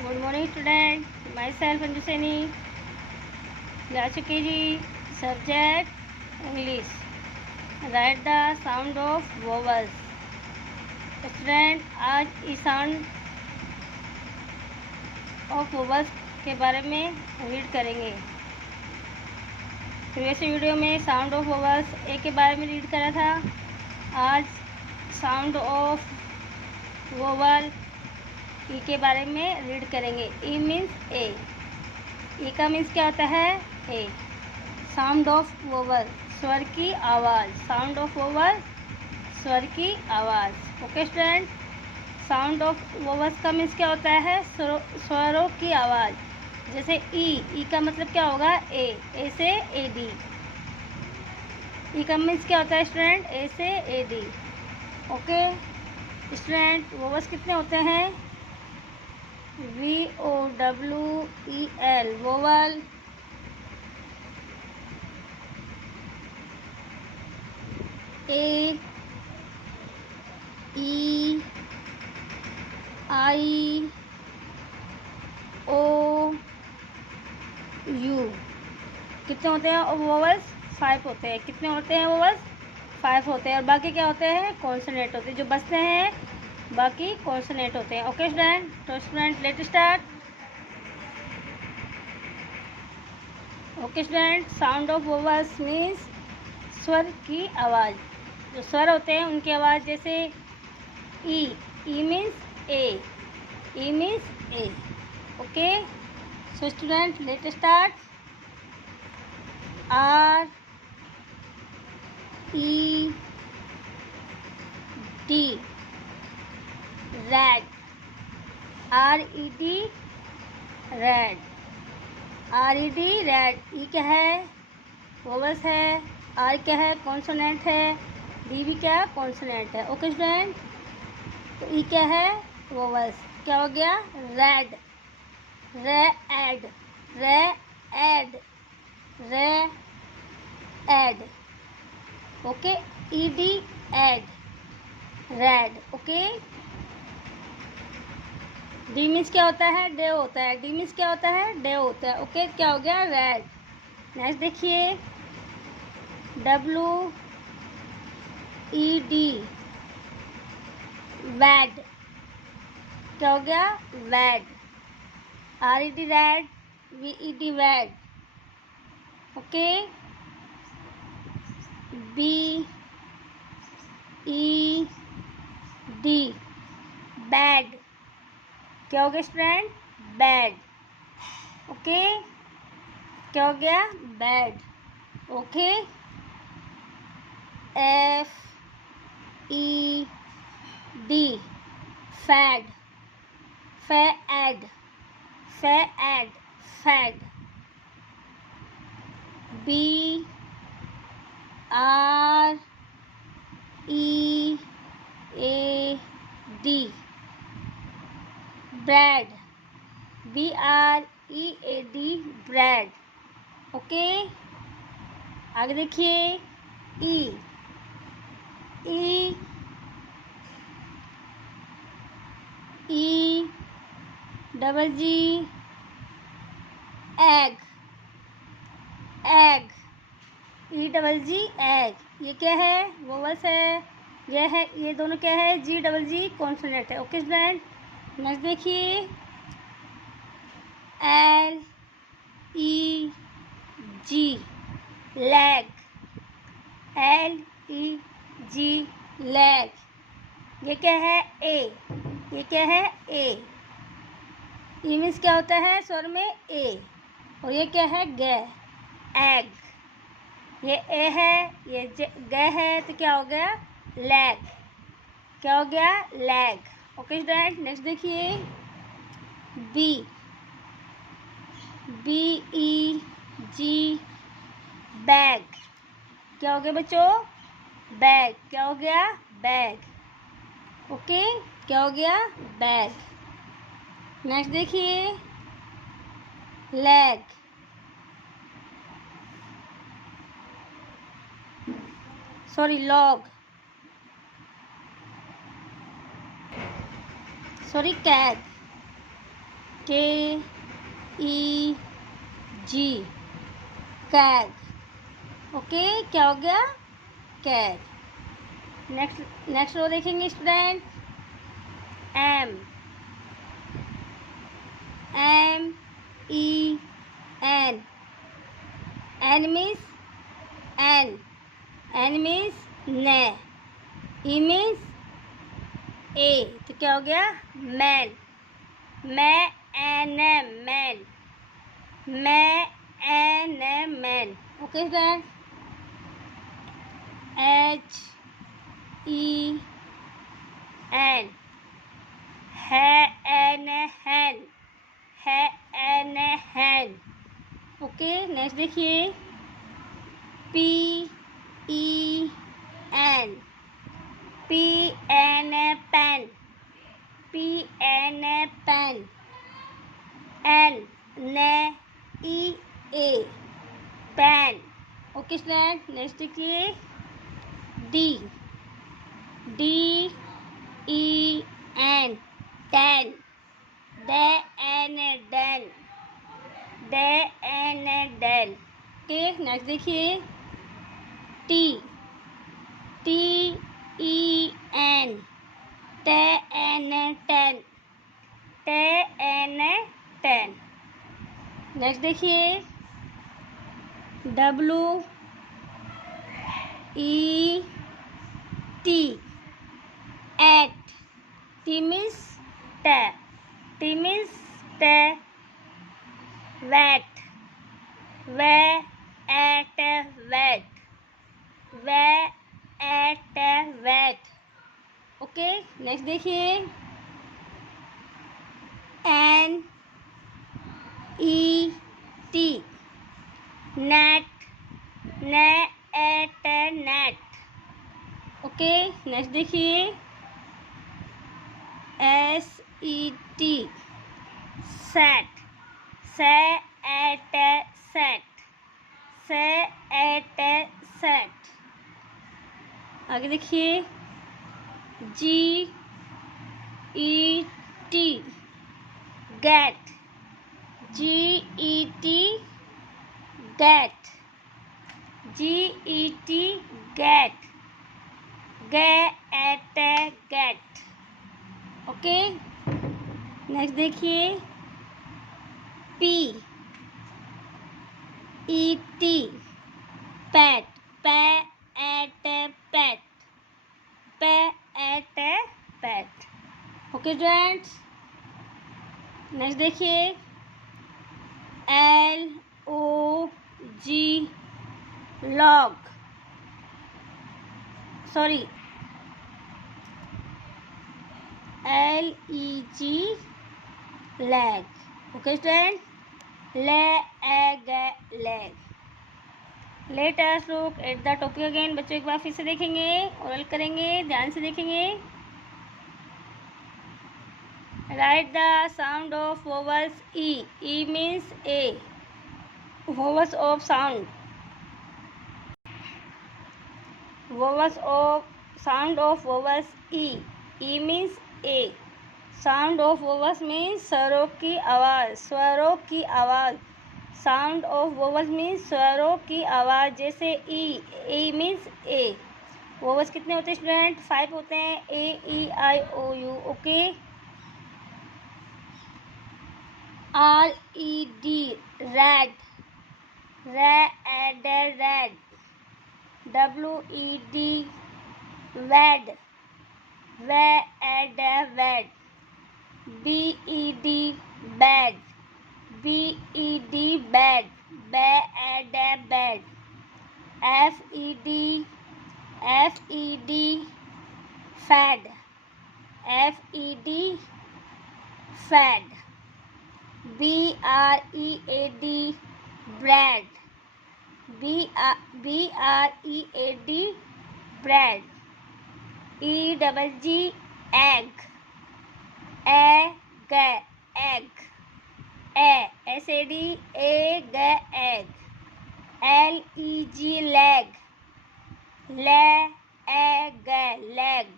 Good morning, student. Myself Anju Saini, class UKG, subject English. Write the sound of vowels. Student, आज इस sound of vowels के बारे में read करेंगे। Previous video में sound of vowels ए के बारे में रीड करा था। आज साउंड ऑफ वोवल ई के बारे में रीड करेंगे। ई मीन्स ए। ई का मीन्स क्या होता है? ए। साउंड ऑफ वोवल, स्वर की आवाज़। साउंड ऑफ वोवल, स्वर की आवाज़। Okay student, sound of vowels का मीन्स क्या होता है? स्वरों की आवाज़। जैसे ई का मतलब क्या होगा? ए से ए डी। ई का मीन्स क्या होता है स्टूडेंट? ए से A D. Okay student, vowels कितने होते हैं? VOWEL vowel, A E I O U। कितने होते हैं वोवल्स? 5 होते हैं। कितने होते हैं वोवल्स? 5 होते हैं। और बाकी क्या होते हैं? कॉन्सोनेंट होते हैं। जो बचते हैं बाकी कॉन्सोनेंट होते हैं। ओके स्टूडेंट, तो student let start. Okay student, sound of vowels means स्वर की आवाज़। जो स्वर होते हैं उनकी आवाज़। जैसे E means A. E means A. Okay, so student let start. R E D red. RED red. RED red. E क्या है? वोवल्स है। आर क्या है? कॉन्सोनेंट है। डी भी क्या? कॉन्सोनेंट है। ओके स्टूडेंट, तो ई क्या है? वोवल्स। क्या हो गया? रेड, रे ed, re ed, re ed. Okay, ED ed, red. Okay, D means क्या होता है? डे होता है। डी मीन्स क्या होता है? डे होता है। ओके, क्या हो गया? रेड। नेक्स्ट देखिए, WED वैड। क्या हो गया? वैड। RED रेड, VED वैड। Okay, BED bed. क्या हो गया स्टूडेंट? बैड। ओके, क्या हो गया? Bed. Okay, FED fed, fed, fed, fed. BREAD bread, BREAD bread. Okay, आगे देखिए, E E E double G egg, egg. E double G egg. ये क्या है? वोवल्स है। ये है, ये दोनों क्या है? जी डबल जी कॉन्सोनेंट है। ओके स्टूडेंट, नेक्स्ट देखिए, LEG लैग, LEG लैग। ये क्या है? ए। ये क्या है? ए। ई मीन्स क्या होता है स्वर में? ए। और ये क्या है? गे, एग। ये ए है, ये गे है, तो क्या हो गया? लैग। क्या हो गया? लैग। ओके स्टूडेंट, नेक्स्ट देखिए, BEG बैग। क्या हो गया बच्चों? बैग। क्या हो गया? बैग। ओके, क्या हो गया? बैग। नेक्स्ट देखिए, lag, sorry log, sorry keg. KEG, keg. Okay, क्या हो गया? कैग। नेक्स्ट रो देखेंगे student. MEN, N means N, N means ne, E means ए, तो क्या हो गया? मैन। मैं एन मैन, मैं en man. Okay student. HEN, है एन हैन, है एन हैन। ओके, नेक्स्ट देखिए। PEN, PN pen, PN pen. N ne EA, pen. Okay student, next देखिए। DEN, den, DN den, DN den. Okay, next देखिए। TEN, TN ten, TN ten. Next देखिए। WET, et, T means te, T means te, wet, we et wet, we et wet. Okay, next देखिए। NET, net, ने et net. Okay, next देखिए। SET, set, se et set, se et set. आगे देखिए। GET, get, GET get, GET get, get get. Okay, next देखिए। PET, pet, pe et pet, pe et pet. Okay students, next देखिए। LOG, log, sorry LEG, leg. Okay student, leg, leg. Let us look at the topic again. बच्चों एक बार फिर से देखेंगे, oral करेंगे, ध्यान से देखेंगे। Right the sound of vowels E, E means A, vowels of sound, vowels of sound of vowels E, E means A, sound of vowels means स्वरों की आवाज़, स्वरों की आवाज़, sound of vowels means स्वरों की आवाज़। जैसे E, E means A। vowels कितने होते हैं स्टूडेंट? 5 होते हैं। A, E, I, O, U। Okay. RED, red, red, red. WED, wed, wed, wed. BED, bed, BED, bed, bed, bed. FED, FED, fed, FED, fed. BREAD, bread, BREAD, bread. EGG, egg, egg, egg, SAD, egg, egg. LEG, leg, leg, leg.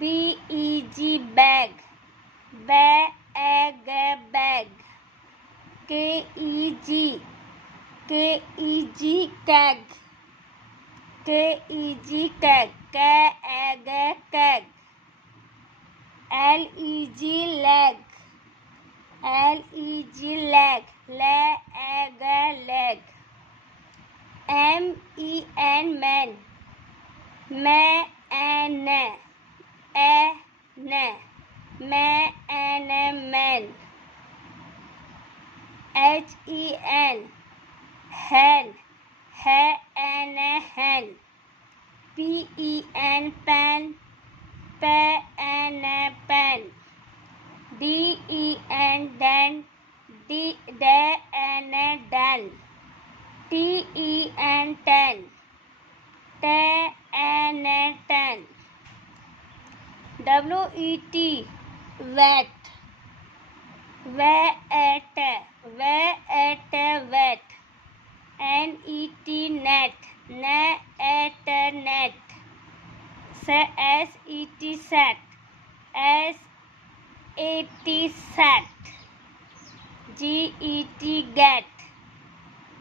BEG, beg, beg, KEG, KEG keg, KEG keg, keg, LEG leg, LEG leg, leg, MEN man, man, HEN hen, hen, PEN pen, pen, DEN den, den, TEN ten, ten, WET wet, wet, NET net, net, SET set, SAT set, GET get,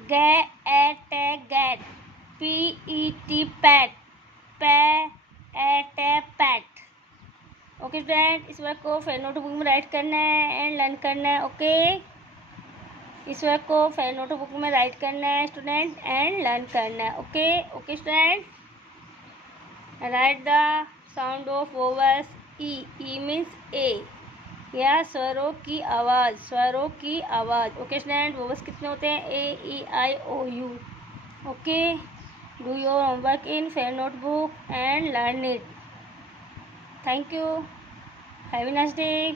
get, PET pet, pet. Okay student, इस work को फिर notebook में right करना है and learn करना है। Okay, इस work को फिर नोटबुक में राइट करना है स्टूडेंट एंड लर्न करना है। Okay student, write the sound of vowels. E means A, या स्वरों की आवाज़, ओके स्टूडेंट, वोवल्स कितने होते हैं? AEIOU। Okay, do your homework in fair notebook and learn it. Thank you, have a nice day.